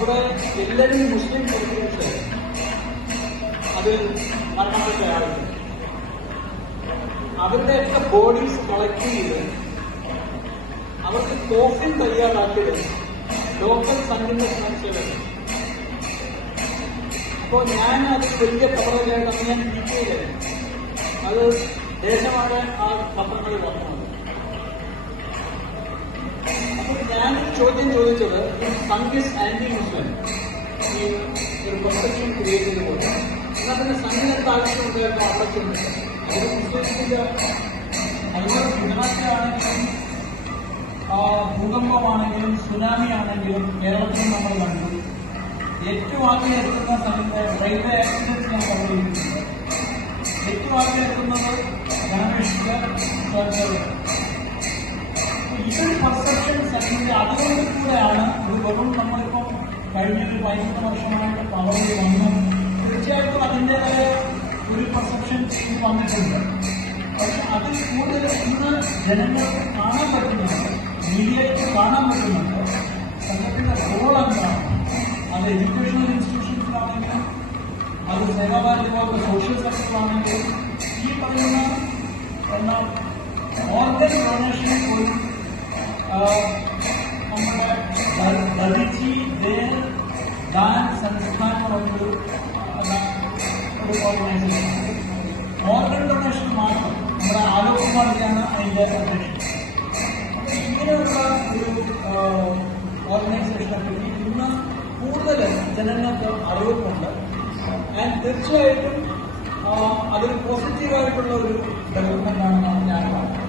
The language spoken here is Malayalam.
അവിടെ എല്ലാവരും മുസ്ലിം പ്രതിപക്ഷ അത് മരണപ്പെട്ട ആളുകൾ അവരുടെയൊക്കെ ബോഡീസ് കളക്ട് ചെയ്ത് അവർക്ക് കോഫിൻ തയ്യാറാക്കിയത് ലോക്കൽ സംഘടന സ്നേഹിച്ചവരാണ്. അപ്പോൾ ഞാൻ അത് വലിയ പത്രമായിട്ട് അന്ന് ഞാൻ കിട്ടിയില്ല. അത് ദേശമാണ് ആ പത്രങ്ങളിൽ വന്നത്. അപ്പോൾ ഞാൻ ചോദ്യം ചോദിച്ചത് സംഘിസ് ആന്റി മുസ്ലിം ഈ ഒരു പ്രൊട്ടക്ഷൻ ക്രിയേറ്റ് ചെയ്ത് പോലെ എന്നാൽ പിന്നെ സംഘിനടുത്ത് ആവശ്യമുണ്ടായിരുന്നു അടച്ചുണ്ട്. അത് മുസ്ലിംസിന്റെ അതുപോലെ ഗുജറാത്തിലാണെങ്കിലും ഭൂകമ്പമാണെങ്കിലും സുനാമി ആണെങ്കിലും കേരളത്തിൽ നമ്മൾ കണ്ടു. ഏറ്റവും ആദ്യം എത്തുന്ന സമയത്ത് റെയിൽവേ ആക്സിഡൻസ് ഞാൻ പറഞ്ഞിരിക്കുന്നത് ഏറ്റവും ആദ്യം എത്തുന്നത് ഇതൊരു പെർസെപ്ഷൻസ് അല്ലെങ്കിൽ അതുകൊണ്ട് കൂടെയാണ് ഇത് വെറും നമ്മളിപ്പം കഴിഞ്ഞൊരു 15 വർഷമായിട്ട് പവറിൽ വന്നു. തീർച്ചയായിട്ടും അതിൻ്റെതായ ഒരു പെർസെപ്ഷൻ വന്നിട്ടുണ്ട്. പക്ഷെ അതിൽ കൂടുതൽ ഇന്ന് ജനങ്ങൾക്ക് കാണാൻ പറ്റുന്നുണ്ട്, മീഡിയയ്ക്ക് കാണാൻ പറ്റുന്നുണ്ട് സംഘത്തിന്റെ റോൾ എന്താണ്. അത് എഡ്യൂക്കേഷണൽ ഇൻസ്റ്റിറ്റ്യൂഷൻസിലാണെങ്കിലും അത് സേവാഭാരതി പോലത്തെ സോഷ്യൽ സെക്ടറിലാണെങ്കിലും ഈ പറയുന്ന ഓർഗൻ ഡൊണേഷനെ പോലും നമ്മുടെ ദളിച്ചി ദാൻ സംസ്ഥാൻ ഒരു ഓർഗനൈസേഷൻ ഓർഗൻ ഡൊണേഷൻ മാത്രം നമ്മുടെ ആലോചനയാണ് അതിന്റെ അധ്യക്ഷൻ. ഇങ്ങനെയുള്ള ഒരു ഓർഗനൈസേഷനെ പറ്റി ഇന്ന് കൂടുതൽ ജനങ്ങൾക്ക് അറിവുണ്ട്. ആൻഡ് തീർച്ചയായിട്ടും അതൊരു പോസിറ്റീവായിട്ടുള്ള ഒരു ഡെവലപ്മെന്റ് ആണെന്നാണ് ഞാൻ പറയുന്നത്.